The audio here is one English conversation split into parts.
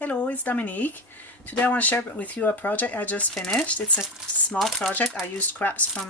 Hello, it's Dominique. Today I want to share with you a project I just finished. It's a small project. I used scraps from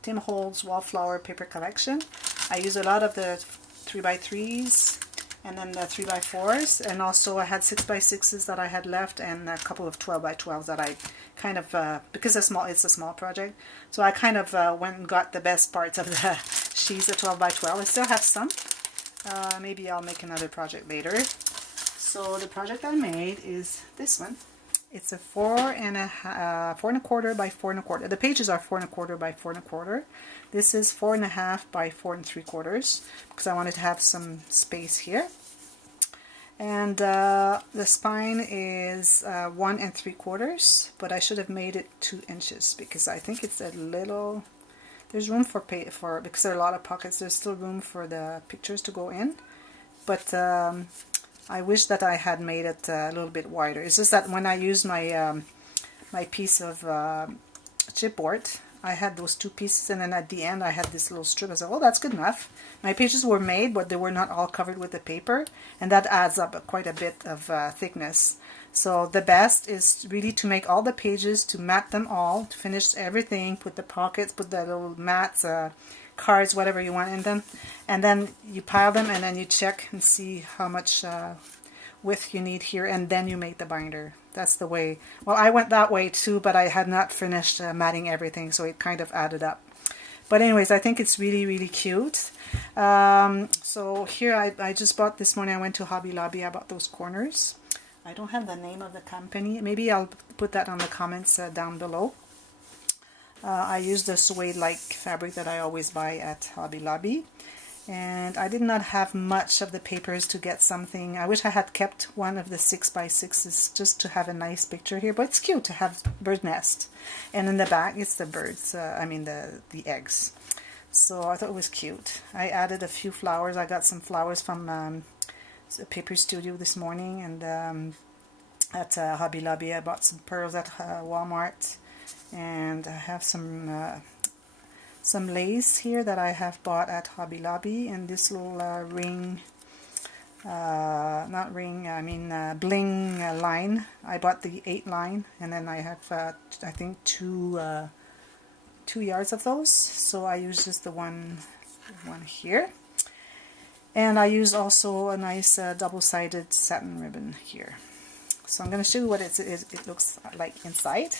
Tim Holtz Wallflower paper collection. I use a lot of the 3x3s and then the 3x4s, and also I had 6x6s that I had left and a couple of 12x12s that I kind of, because it's a small project, so I kind of went and got the best parts of the sheets of 12x12. I still have some. Maybe I'll make another project later. So the project I made is this one. It's a 4.25 by 4.25. The pages are 4.25 by 4.25. This is 4.5 by 4.75 because I wanted to have some space here. And the spine is 1 3/4, but I should have made it 2 inches because I think it's a little. There's room for because there are a lot of pockets. There's still room for the pictures to go in, but I wish that I had made it a little bit wider. It's just that when I used my my piece of chipboard, I had those 2 pieces, and then at the end I had this little strip. I said, "Oh, that's good enough." My pages were made, but they were not all covered with the paper, and that adds up quite a bit of thickness. So the best is really to make all the pages, to mat them all, to finish everything, put the pockets, put the little mats, cards, whatever you want in them, and then you pile them, and then you check and see how much width you need here, and then you make the binder. That's the way. Well, I went that way too, but I had not finished matting everything, so it kind of added up. But anyways, I think it's really, really cute. So here I just bought this morning. I went to Hobby Lobby. I bought those corners. I don't have the name of the company. Maybe I'll put that on the comments down below. I used the suede-like fabric that I always buy at Hobby Lobby. And I did not have much of the papers to get something. I wish I had kept one of the 6x6s just to have a nice picture here. But it's cute to have bird nest. And in the back, it's the birds. I mean the eggs. So I thought it was cute. I added a few flowers. I got some flowers from a paper studio this morning. And at Hobby Lobby, I bought some pearls at Walmart. And I have some lace here that I have bought at Hobby Lobby, and this little ring, not ring, I mean bling line. I bought the 8 line, and then I have I think 2 yards of those. So I use just the one here, and I use also a nice double-sided satin ribbon here. So I'm going to show you what it looks like inside.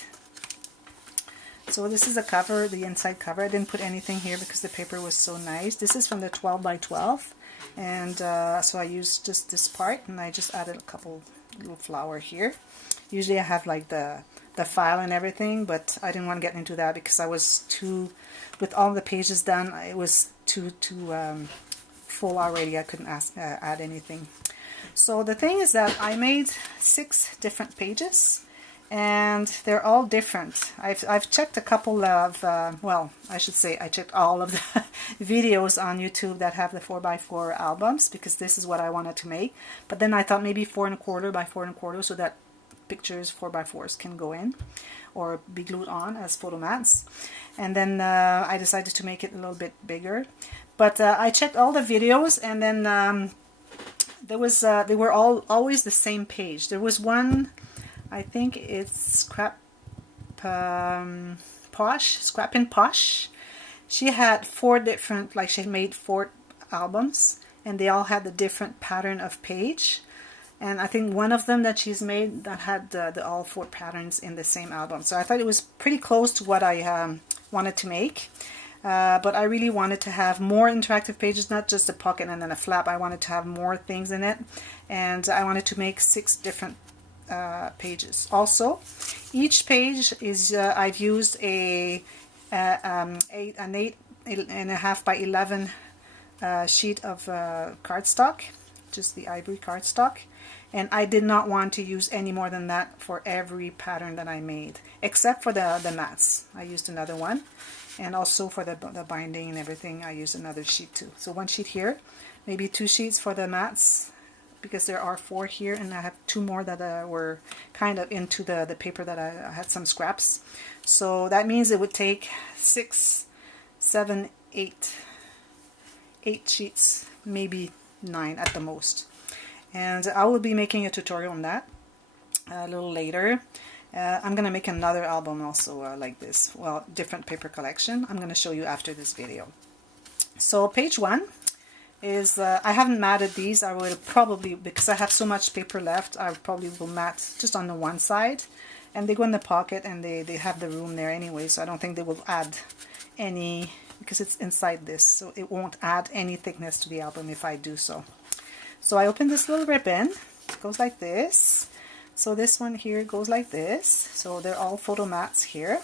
So this is the cover, the inside cover. I didn't put anything here because the paper was so nice. This is from the 12x12, and so I used just this part, and I just added a couple little flower here. Usually I have like the file and everything, but I didn't want to get into that because I was with all the pages done, it was too full already. I couldn't add anything. So the thing is that I made 6 different pages. And they're all different. I've checked a couple of, well, I should say I checked all of the videos on YouTube that have the 4x4 albums, because this is what I wanted to make. But then I thought maybe 4.25 by 4.25 so that pictures 4x4s can go in or be glued on as photo mats. And then I decided to make it a little bit bigger. But I checked all the videos, and then there was they were always the same page. There was one, I think it's Scrapin' Posh. She had 4 different, like she made 4 albums, and they all had a different pattern of page. And I think one of them that she's made that had all 4 patterns in the same album. So I thought it was pretty close to what I wanted to make. But I really wanted to have more interactive pages, not just a pocket and then a flap. I wanted to have more things in it, and I wanted to make 6 different pages. Also, each page is I've used an 8.5 by 11 sheet of cardstock, just the ivory cardstock, and I did not want to use any more than that for every pattern that I made, except for the mats. I used another one, and also for the binding and everything I used another sheet too. So 1 sheet here, maybe 2 sheets for the mats, because there are 4 here, and I have 2 more that were kind of into the paper that I had some scraps. So that means it would take 6, 7, 8 sheets, maybe 9 at the most. And I will be making a tutorial on that. a little later. I'm going to make another album also like this, well, different paper collection. I'm going to show you after this video. So page 1 is, I haven't matted these. I will probably, because I have so much paper left, I probably will mat just on the one side. And they go in the pocket and they have the room there anyway, so I don't think they will add any, because it's inside this, so it won't add any thickness to the album if I do so. So I open this little ribbon. It goes like this. So this one here goes like this. So they're all photo mats here,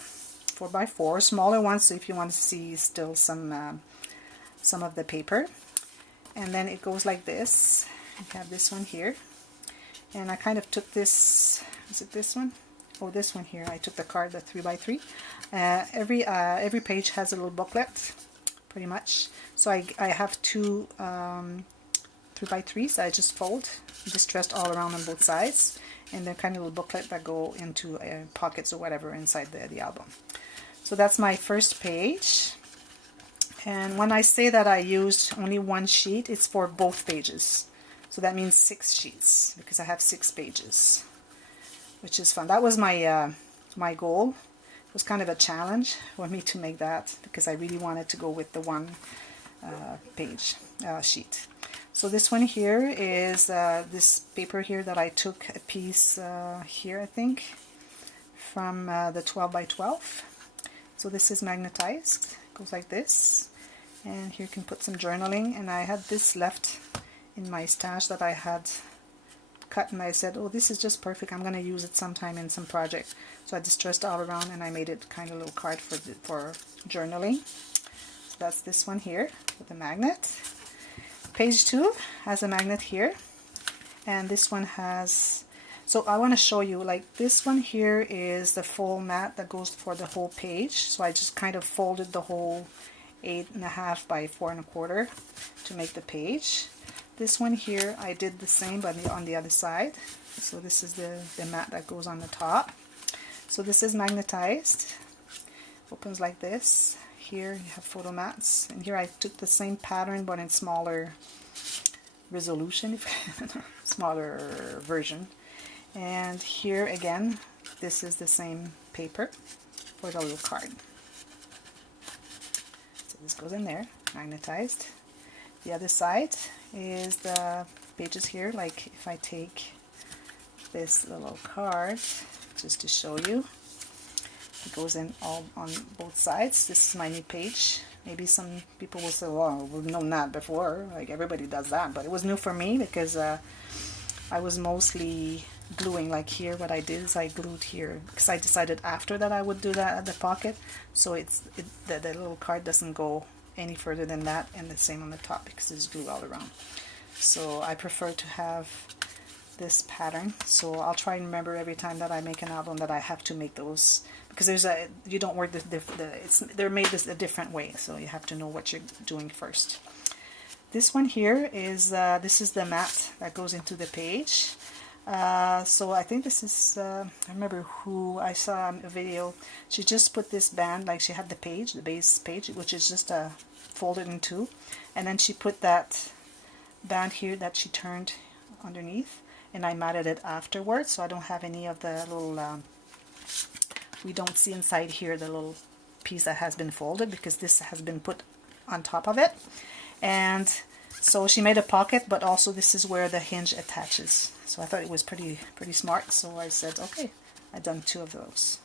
4x4, smaller ones, so if you want to see still some of the paper. And then it goes like this. You have this one here, and I kind of took this, is it this one? Oh, this one here. I took the card, the 3x3. Every page has a little booklet, pretty much. So I have two 3x3s. I just fold, distressed all around on both sides, and they're kind of little booklet that go into pockets or whatever inside the album. So that's my first page. And when I say that I used only one sheet, it's for both pages. So that means 6 sheets, because I have 6 pages, which is fun. That was my my goal. It was kind of a challenge for me to make that, because I really wanted to go with the one page sheet. So this one here is this paper here that I took a piece here, I think, from the 12x12. So this is magnetized. It goes like this. And here you can put some journaling. And I had this left in my stash that I had cut, and I said, oh, this is just perfect. I'm going to use it sometime in some project. So I distressed all around and I made it kind of a little card for journaling. So that's this one here with a magnet. Page 2 has a magnet here, and this one has, so I want to show you, like this one here is the full mat that goes for the whole page. So I just kind of folded the whole 8.5 by 4.25 to make the page. This one here I did the same but on the other side. So this is the mat that goes on the top. So this is magnetized, opens like this. Here you have photo mats, and here I took the same pattern but in smaller resolution, smaller version. And here again, this is the same paper for the little card. So this goes in there, magnetized. The other side is the pages here, like if I take this little card, just to show you, it goes in all on both sides. This is my new page. Maybe some people will say, well, we've known that before, like everybody does that, but it was new for me because I was mostly gluing. Like here, what I did is I glued here because I decided after that I would do that at the pocket, so the little card doesn't go any further than that, and the same on the top because it's glue all around. So I prefer to have this pattern, so I'll try and remember every time that I make an album that I have to make those, because you don't work they're made a different way, so you have to know what you're doing first. This one here is this is the mat that goes into the page. So I think this is I remember who I saw a video. She just put this band, like she had the base page, which is just folded in two, and then she put that band here that she turned underneath, and I matted it afterwards, so I don't have any of the little we don't see inside here the little piece that has been folded, because this has been put on top of it. And so she made a pocket, but also this is where the hinge attaches. So I thought it was pretty smart, so I said, okay, I've done 2 of those.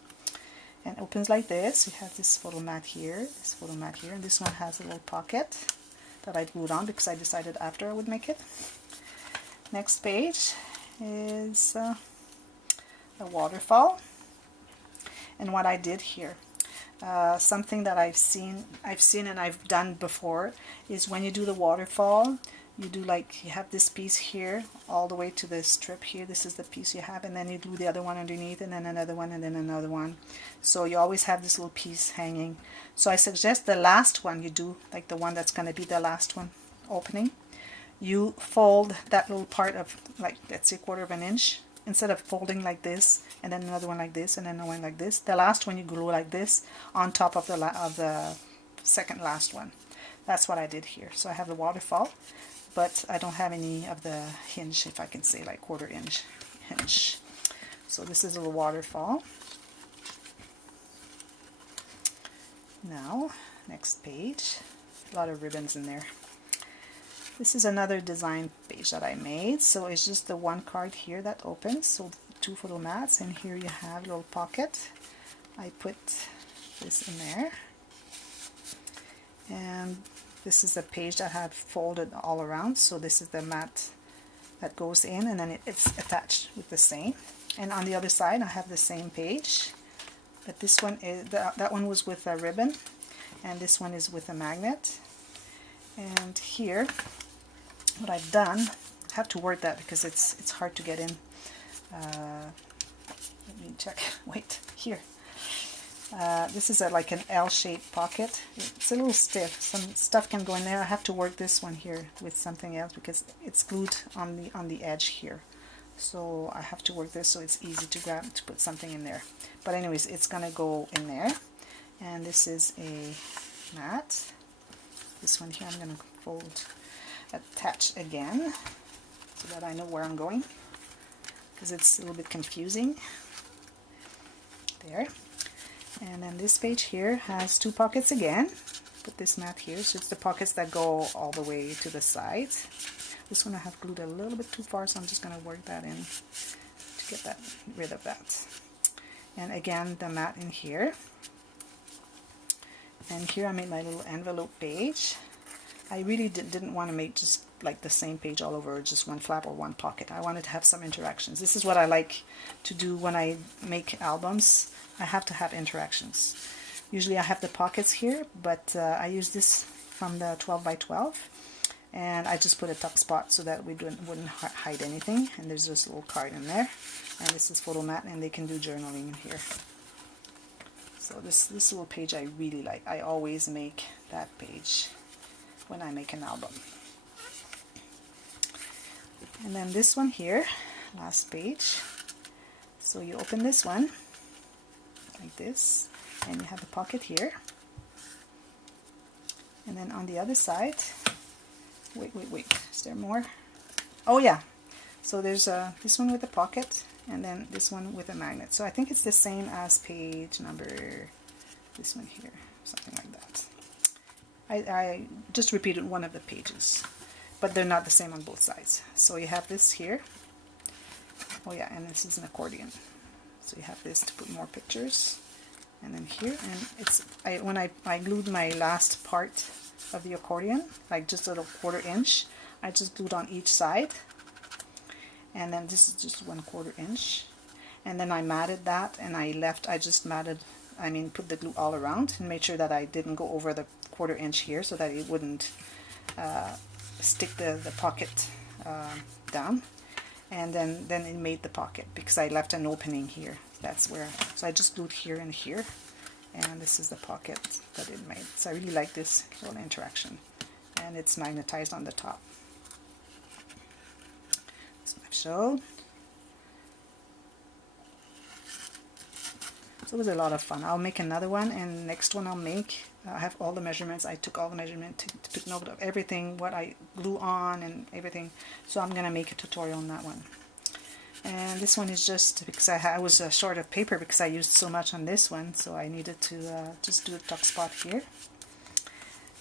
And it opens like this. You have this photo mat here, this photo mat here, and this one has a little pocket that I glued on because I decided after I would make it. Next page is a waterfall. And what I did here, something that I've seen and I've done before, is when you do the waterfall, you do like, you have this piece here all the way to the strip here. This is the piece you have, and then you glue the other one underneath, and then another one, and then another one. So you always have this little piece hanging. So I suggest the last one you do, like the one that's going to be the last one opening, you fold that little part of, like, let's say 1/4 inch, instead of folding like this and then another one like this and then another one like this. The last one you glue like this on top of the second last one. That's what I did here. So I have the waterfall, but I don't have any of the hinge, if I can say, like 1/4 inch hinge. So this is a little waterfall. Now, next page. A lot of ribbons in there. This is another design page that I made. So it's just the one card here that opens. So 2 photo mats, and here you have a little pocket. I put this in there. And this is the page that I have folded all around. So this is the mat that goes in, and then it's attached with the same. And on the other side I have the same page, but this one is that one was with a ribbon, and this one is with a magnet. And here what I've done, I have to word that because it's hard to get in. Let me check. Wait, here. This is like an L-shaped pocket. It's a little stiff. Some stuff can go in there. I have to work this one here with something else because it's glued on the edge here. So I have to work this so it's easy to grab, to put something in there. But anyways, it's gonna go in there. And this is a mat. This one here I'm gonna fold, attach again so that I know where I'm going, because it's a little bit confusing. There. And then this page here has 2 pockets again. Put this mat here, so it's the pockets that go all the way to the sides. This one I have glued a little bit too far, so I'm just going to work that in to get rid of that. And again, the mat in here. And here I made my little envelope page. I really didn't want to make just like the same page all over, just one flap or one pocket. I wanted to have some interactions. This is what I like to do when I make albums. I have to have interactions. Usually I have the pockets here, but I use this from the 12 by 12, and I just put a tuck spot so that we wouldn't hide anything. And there's just a little card in there, and this is photo mat, and they can do journaling in here. So this little page I really like. I always make that page when I make an album. And then this one here, last page. So you open this one like this, and you have the pocket here, and then on the other side, wait, is there more? Oh yeah, so there's this one with a pocket, and then this one with a magnet. So I think it's the same as page number, this one here, something like that. I just repeated one of the pages, but they're not the same on both sides. So you have this here. Oh yeah, and this is an accordion. So you have this to put more pictures, and then here, and it's when I glued my last part of the accordion, like just a little 1/4 inch, I just glued on each side, and then this is just 1/4 inch, and then I matted that, and I just matted, put the glue all around and made sure that I didn't go over the 1/4 inch here so that it wouldn't stick the pocket down. And then it made the pocket because I left an opening here. That's where, so I just glued here and here, and this is the pocket that it made. So I really like this little interaction, and it's magnetized on the top. That's what I've showed. So it was a lot of fun. I'll make another one, and next one I'll make, I have all the measurements. I took all the measurements to put note of everything, what I glue on and everything. So I'm going to make a tutorial on that one. And this one is just because I was short of paper because I used so much on this one. So I needed to just do a tuck spot here.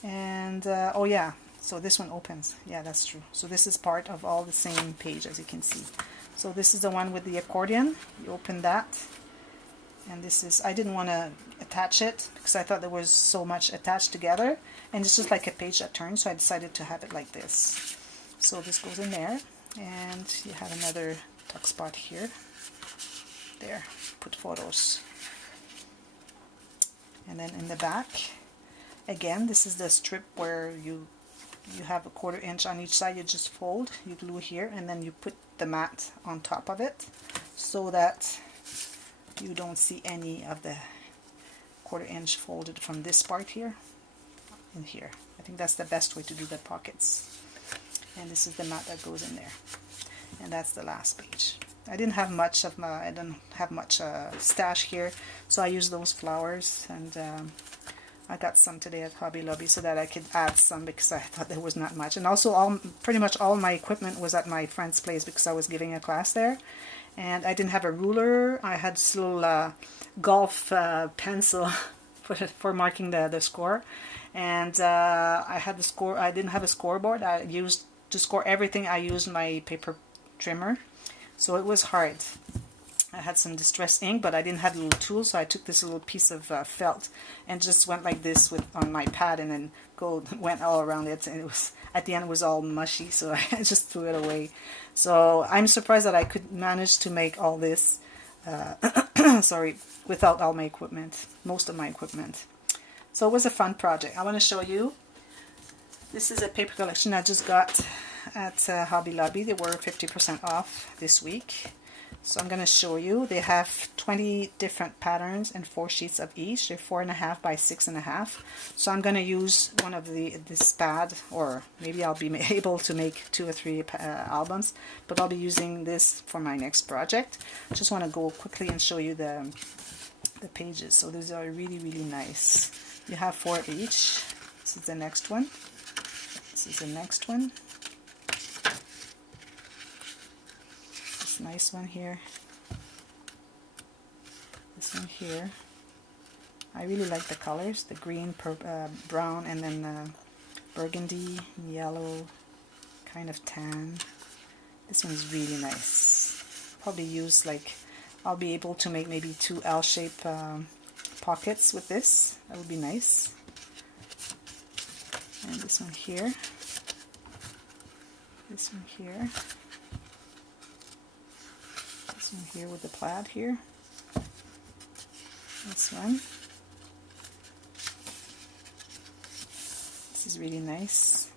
And oh yeah, so this one opens. Yeah, that's true. So this is part of all the same page, as you can see. So this is the one with the accordion. You open that. And this is, I didn't want to attach it because I thought there was so much attached together, and it's just like a page that turns, so I decided to have it like this. So this goes in there, and you have another tuck spot here. There, put photos. And then in the back, again, this is the strip where you have a 1/4 inch on each side. You just fold, you glue here, and then you put the mat on top of it so that you don't see any of the 1/4 inch folded from this part here in here. I think that's the best way to do the pockets. And this is the mat that goes in there. And that's the last page. I didn't have much stash here, so I used those flowers, and I got some today at Hobby Lobby so that I could add some because I thought there was not much. And also pretty much all my equipment was at my friend's place because I was giving a class there. And I didn't have a ruler. I had this little golf pencil for marking the score. And I had the score. I didn't have a scoreboard. I used to score everything. I used my paper trimmer, so it was hard. I had some distress ink, but I didn't have a little tool, so I took this little piece of felt and just went like this on my pad, and then went all around it. And it was, at the end, it was all mushy, so I just threw it away. So I'm surprised that I could manage to make all this, sorry, without all my equipment, most of my equipment. So it was a fun project. I want to show you. This is a paper collection I just got at Hobby Lobby. They were 50% off this week. So I'm going to show you. They have 20 different patterns and 4 sheets of each. They're 4.5 by 6.5. So I'm going to use one of this pad, or maybe I'll be able to make 2 or 3 albums, but I'll be using this for my next project. Just want to go quickly and show you the pages. So these are really, really nice. You have 4 of each. This is the next one. This is the next one. Nice one here. This one here. I really like the colors, the green, brown, and then burgundy, yellow, kind of tan. This one's really nice. Probably use, like, I'll be able to make maybe 2 L-shaped pockets with this. That would be nice. And this one here. This one here. This one here with the plaid here. This one. This is really nice.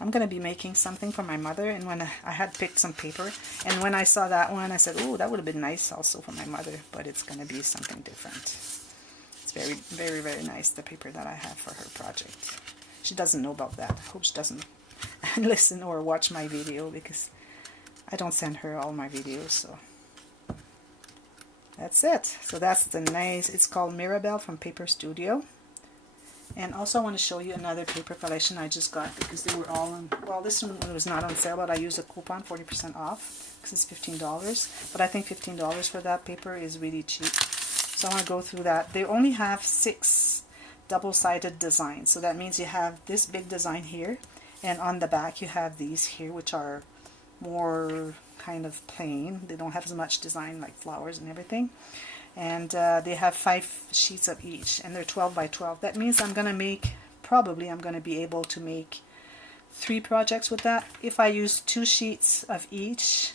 I'm going to be making something for my mother, and when I had picked some paper, and when I saw that one, I said, oh, that would have been nice also for my mother, but it's going to be something different. It's very, very, very nice, the paper that I have for her project. She doesn't know about that. I hope she doesn't listen or watch my video, because I don't send her all my videos, so that's it. So that's the nice, it's called Mirabelle from Paper Studio. And also I want to show you another paper collection I just got, because they were all on, well, this one was not on sale, but I used a coupon, 40% off, because it's $15. But I think $15 for that paper is really cheap. So I want to go through that. They only have 6 double-sided designs. So that means you have this big design here, and on the back you have these here, which are more kind of plain. They don't have as much design, like flowers and everything. And they have 5 sheets of each, and they're 12 by 12. That means I'm going to make, probably I'm going to be able to make 3 projects with that. If I use 2 sheets of each,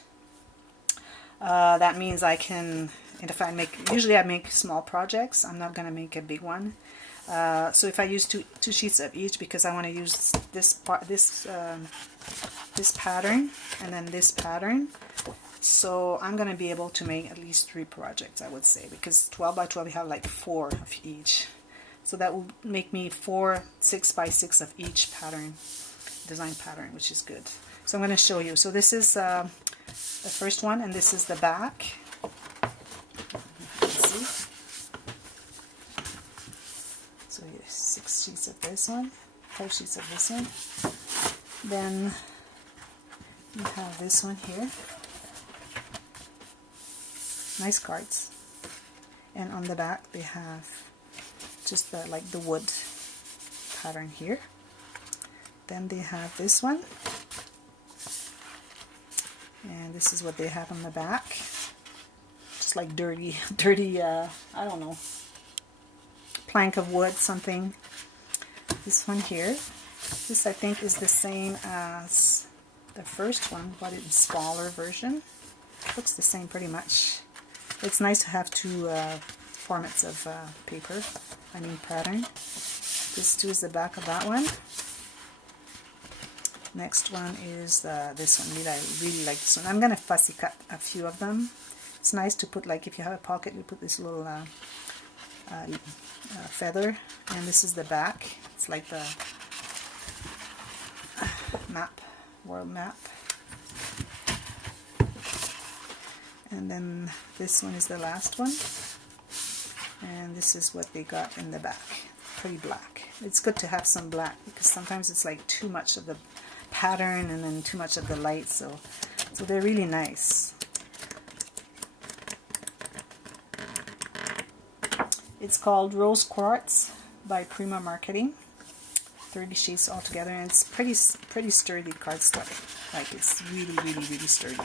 that means I can, and if I make, usually I make small projects, I'm not going to make a big one. So if I use two sheets of each, because I want to use this part, this pattern, and then this pattern, so I'm going to be able to make at least 3 projects, I would say, because 12 by 12 we have like 4 of each, so that will make me 4 6 by 6 of each pattern, design pattern, which is good. So I'm going to show you. So this is the first one, and this is the back. Let's see. So 6 sheets of this one, 5 sheets of this one. Then you have this one here. Nice cards. And on the back they have just like the wood pattern here. Then they have this one. And this is what they have on the back. Just like dirty, I don't know, plank of wood, something. This one here, this I think is the same as the first one, but in smaller version. Looks the same pretty much. It's nice to have 2 formats of paper, I mean pattern. This too is the back of that one. Next one is this one. I really like this one. I'm going to fussy cut a few of them. It's nice to put, like if you have a pocket, you put this little feather, and this is the back. It's like the map, world map. And then this one is the last one, and this is what they got in the back. Pretty black. It's good to have some black, because sometimes it's like too much of the pattern and then too much of the light, so they're really nice. It's called Rose Quartz by Prima Marketing. 30 sheets altogether, and it's pretty sturdy cardstock. Like, it's really sturdy.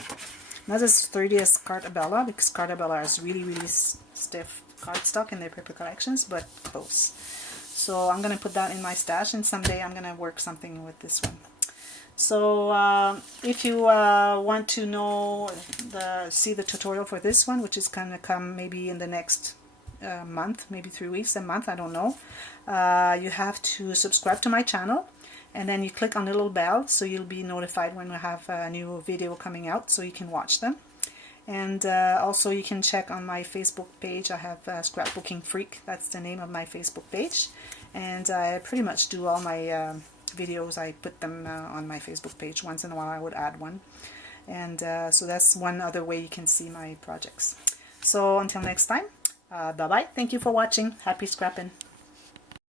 Not as sturdy as Cartabella, because Cartabella has really stiff cardstock in their paper collections, but close. So I'm gonna put that in my stash, and someday I'm gonna work something with this one. So if you want to know see the tutorial for this one, which is gonna come maybe in the next month, maybe 3 weeks, a month, I don't know, you have to subscribe to my channel, and then you click on the little bell so you'll be notified when we have a new video coming out, so you can watch them. And also you can check on my Facebook page. I have Scrapbooking Freak, that's the name of my Facebook page, and I pretty much do all my videos, I put them on my Facebook page. Once in a while I would add one, and so that's one other way you can see my projects. So until next time, bye bye. Thank you for watching. Happy scrapping.